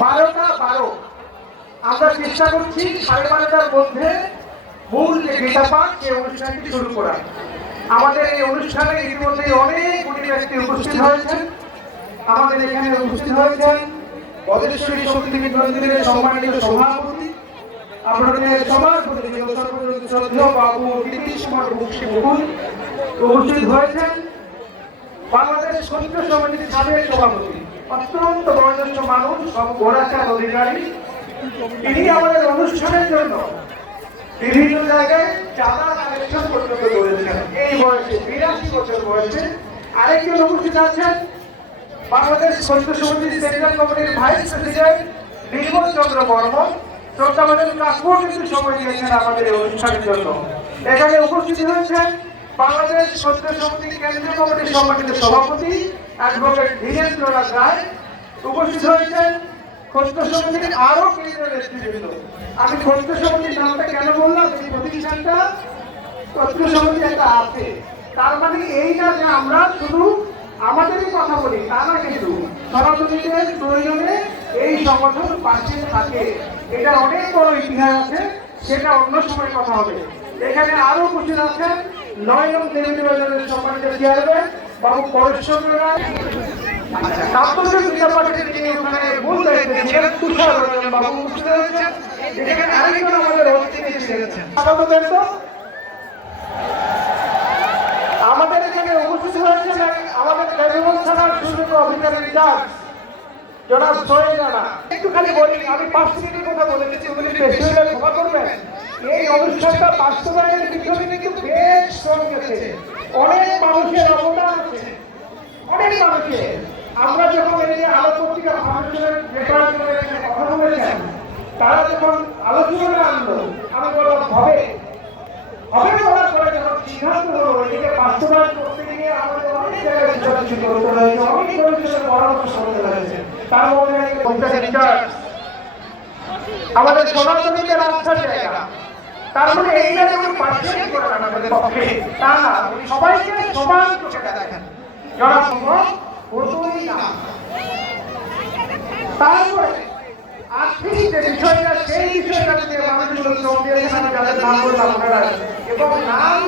12টা 12 আমরা চেষ্টা করছি 12:30টার মধ্যে মূল যে গীতা পাঠ সেই অনুষ্ঠানটি শুরু করা। আমাদের এই অনুষ্ঠানে ইতিমধ্যে অনেক গুণী ব্যক্তি উপস্থিত হয়েছেন। আমাদের এখানে উপস্থিত হয়েছেন বজ্রেশ্বরী শক্তিপীঠ মন্দিরের সম্মানিত সভাপতি, আপনাদের সবার প্রতি শ্রদ্ধেয় বাবু নীতিশ কুমার বক্সী মুকুল উপস্থিত হয়েছেন। বাংলাদেশ সৈন্য সমিতির সাবেক সভাপতি, অত্যন্ত বয়োজ্যেষ্ঠ মানুষ, গোড়াচাঁদ অধিকারী। তিনি আমাদের অনুষ্ঠানের জন্য বিভিন্ন জায়গায় চাঁদা কালেকশন পর্যন্ত করেছেন। এই বয়সে 82 বছর বয়সে আরেকজন উপস্থিত আছেন বাংলাদেশ সৈন্য সমিতির সেন্ট্রাল কমিটির ভাইস প্রেসিডেন্ট নির্মল চন্দ্র বর্মন। শ্রদ্ধাভাজন কাকুও কিন্তু সময় দিয়েছেন আমাদের এই অনুষ্ঠানের জন্য। এখানে উপস্থিত হয়েছেন বাংলাদেশ সৈন্য সমিতি কেন্দ্রীয় কমিটির সম্মানিত সভাপতি অ্যাডভোকেট ধীরেন্দ্রনাথ রায়। উপস্থিত হয়েছেন সৈন্য সমিতির আরো কেন্দ্রীয় নেতৃবৃন্দ। আমি সৈন্য সমিতির নামটা কেন বললাম, এই প্রতিষ্ঠানটা সৈন্য সমিতি একটা আছে, তার মানে এই না যে আমরা শুধু আমাদেরই কথা বলি, তা না, কিন্তু সনাতনীদের প্রয়োজনে এই সংগঠন পাশে থাকে। এটা অনেক বড় ইতিহাস আছে, সেটা অন্য সময় কথা হবে। এখানে আরো উপস্থিত আছেন 9 নং দেবীদের সম্মানিত চেয়ারম্যান বাবু পরেশচন্দ্র রায়। তাৎপর্য গীতা পাঠের যিনি ওখানে মূল দায়িত্বে ছিলেন তুষার রঞ্জন বাবু উপস্থিত হয়েছেন। এখানে আরেকজন আমাদের অতিথি ছিলেন আমাদের এখানে উপস্থিত হয়েছেন আমাদের দেবীগঞ্জ থানার সুযোগ্য অফিসার ইনচার্জ জনাব সোহেল রানা। একটু খালি বলি, আমি 5 মিনিটের কথা বলেছি, ওগুলি বেশি হলে ক্ষমা করবেন। এই অনুষ্ঠানটা বাস্তবায়নের পিছনে কিন্তু বেশ শ্রম গেছে, অনেক মানুষের অবদান আছে, অনেক মানুষের। আমরা যখন এই যে আলো পত্রিকা ফাউন্ডেশনের কথা বলেছেন, তারা যখন আলোচনা আনলো, আমি বললাম হবে হবে বলার পরে যখন সিদ্ধান্ত হলো এটাকে বাস্তবায়ন করতে গিয়ে আমাদের অনেক জায়গায় ছোটাছুটি করতে হয়েছে, অনেক মানুষের পরামর্শ করতে হয়েছে। তার মধ্যে আমাদের সনাতনীদের আস্থার জায়গা, তার মানে এই না যেমন পার্সেন্ট করেন আমাদের পক্ষে, তা না, সবাইকে সমান চোখে দেখেন, যারা সম্ভব হতোই না। তারপরে আর্থিক যে বিষয়টা, সেই বিষয়টা যদি মানুষগুলো শ্রম দিয়েছেন, আমি যাদের নাম বললাম আপনারা, এবং নাম